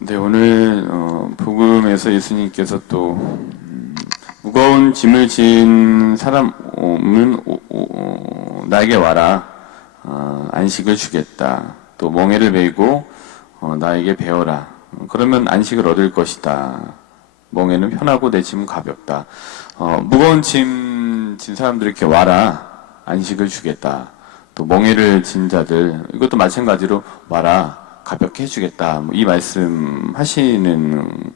네, 오늘 복음에서 예수님께서 또 무거운 짐을 진 사람은 나에게 와라. 안식을 주겠다. 또 멍에를 메고 나에게 배워라. 그러면 안식을 얻을 것이다. 멍에는 편하고 내 짐은 가볍다. 무거운 짐 진 사람들에게 와라. 안식을 주겠다. 또 멍에를 진 자들, 이것도 마찬가지로 와라. 가볍게 해주겠다. 이 말씀 하시는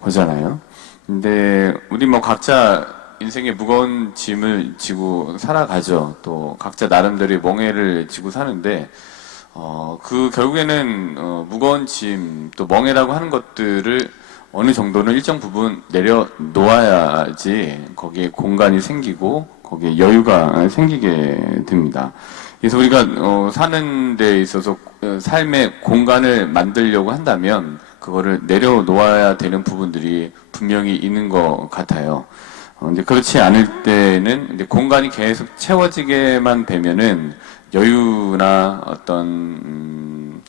거잖아요. 근데 우리 각자 인생에 무거운 짐을 지고 살아가죠. 또 각자 나름대로의 멍에를 지고 사는데 그 결국에는 무거운 짐, 또 멍에라고 하는 것들을 어느 정도는 일정 부분 내려놓아야지 거기에 공간이 생기고 거기에 여유가 생기게 됩니다. 그래서 우리가 사는 데 있어서 삶의 공간을 만들려고 한다면 그거를 내려놓아야 되는 부분들이 분명히 있는 것 같아요. 근데 그렇지 않을 때는 이제 공간이 계속 채워지게만 되면은 여유나 어떤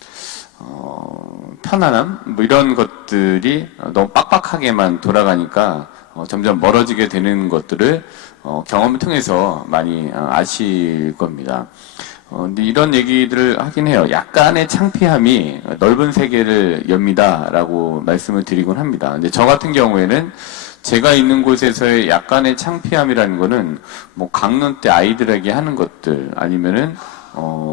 편안함 이런 것들이 너무 빡빡하게만 돌아가니까 점점 멀어지게 되는 것들을 경험을 통해서 많이 아실 겁니다. 근데 이런 얘기들을 하긴 해요. 약간의 창피함이 넓은 세계를 엽니다라고 말씀을 드리곤 합니다. 근데 저 같은 경우에는 제가 있는 곳에서의 약간의 창피함이라는 거는 강론 때 아이들에게 하는 것들 아니면은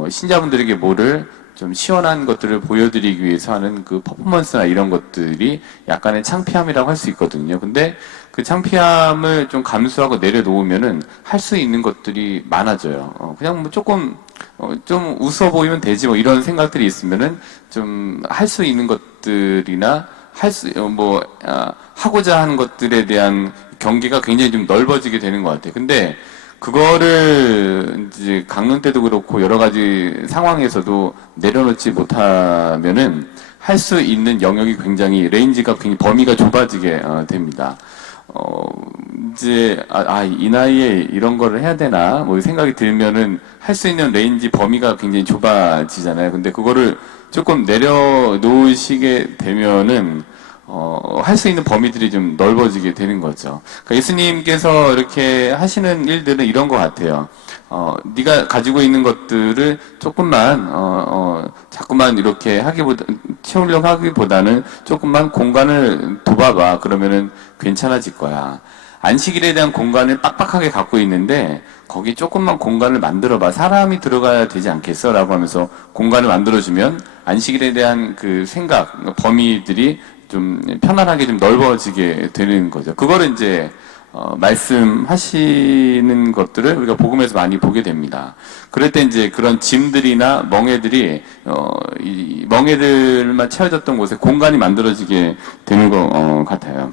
신자분들에게 뭐를 좀 시원한 것들을 보여드리기 위해서 하는 그 퍼포먼스나 이런 것들이 약간의 창피함이라고 할 수 있거든요. 근데 그 창피함을 좀 감수하고 내려놓으면은 할 수 있는 것들이 많아져요. 그냥 조금 좀 웃어 보이면 되지 이런 생각들이 있으면은 좀 할 수 있는 것들이나 하고자 하는 것들에 대한 경계가 굉장히 좀 넓어지게 되는 것 같아요. 근데 그거를 이제 강론 때도 그렇고 여러 가지 상황에서도 내려놓지 못하면은 할 수 있는 영역이 굉장히 레인지가 굉장히 범위가 좁아지게 됩니다. 이제 이 나이에 이런 거를 해야 되나 생각이 들면은 할 수 있는 레인지 범위가 굉장히 좁아지잖아요. 근데 그거를 조금 내려놓으시게 되면은 할 수 있는 범위들이 좀 넓어지게 되는 거죠. 그러니까 예수님께서 이렇게 하시는 일들은 이런 것 같아요. 네가 가지고 있는 것들을 조금만 자꾸만 이렇게 채우려고 하기보다는 조금만 공간을 둬봐봐. 그러면은 괜찮아질 거야. 안식일에 대한 공간을 빡빡하게 갖고 있는데 거기 조금만 공간을 만들어봐. 사람이 들어가야 되지 않겠어? 라고 하면서 공간을 만들어주면 안식일에 대한 그 생각, 범위들이 좀 편안하게 좀 넓어지게 되는 거죠. 그거를 이제 말씀하시는 것들을 우리가 복음에서 많이 보게 됩니다. 그럴 때 이제 그런 짐들이나 멍에들이 이 멍에들만 채워졌던 곳에 공간이 만들어지게 되는 것 같아요.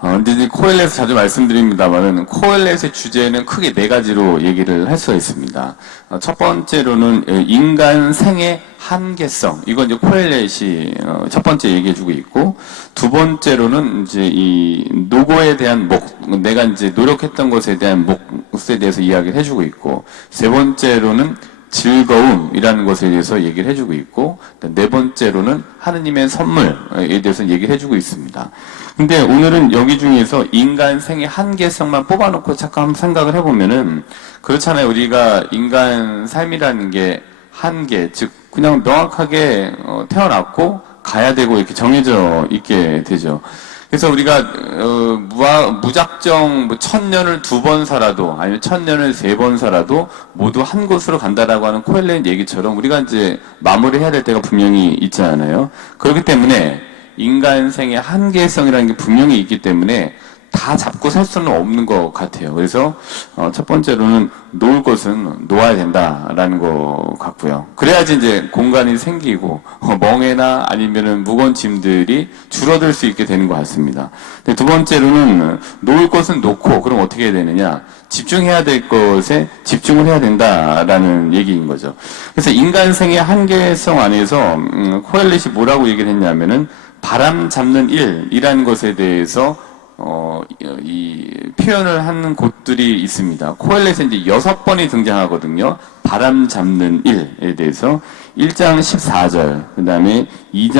근데 이제 코엘렛에서 자주 말씀드립니다만은 코엘렛의 주제는 크게 네 가지로 얘기를 할 수가 있습니다. 첫 번째로는 인간 생의 한계성. 이건 이제 코엘렛이 첫 번째 얘기해주고 있고, 두 번째로는 이제 이 노고에 대한 내가 이제 노력했던 것에 대한 몫에 대해서 이야기를 해주고 있고, 세 번째로는 즐거움이라는 것에 대해서 얘기를 해주고 있고, 네 번째로는 하느님의 선물에 대해서 얘기를 해주고 있습니다. 근데 오늘은 여기 중에서 인간 생의 한계성만 뽑아놓고 잠깐 생각을 해보면은, 그렇잖아요. 우리가 인간 삶이라는 게 한계, 즉 그냥 명확하게 태어났고 가야 되고 이렇게 정해져 있게 되죠. 그래서 우리가 무작정 1000년을 2번 살아도 아니면 1000년을 3번 살아도 모두 한 곳으로 간다라고 하는 코엘렛 얘기처럼 우리가 이제 마무리해야 될 때가 분명히 있지 않아요. 그렇기 때문에 인간 생의 한계성이라는 게 분명히 있기 때문에 다 잡고 살 수는 없는 것 같아요. 그래서 첫 번째로는 놓을 것은 놓아야 된다라는 것 같고요. 그래야지 이제 공간이 생기고 멍에나 아니면은 무거운 짐들이 줄어들 수 있게 되는 것 같습니다. 근데 두 번째로는 놓을 것은 놓고 그럼 어떻게 해야 되느냐? 집중해야 될 것에 집중을 해야 된다라는 얘기인 거죠. 그래서 인간 생의 한계성 안에서 코엘렛이 뭐라고 얘기를 했냐면은 바람 잡는 일이라는 것에 대해서 이 표현을 하는 곳들이 있습니다. 코엘렛에 이제 6번이 등장하거든요. 바람 잡는 일에 대해서 1장 14절, 그 다음에 2장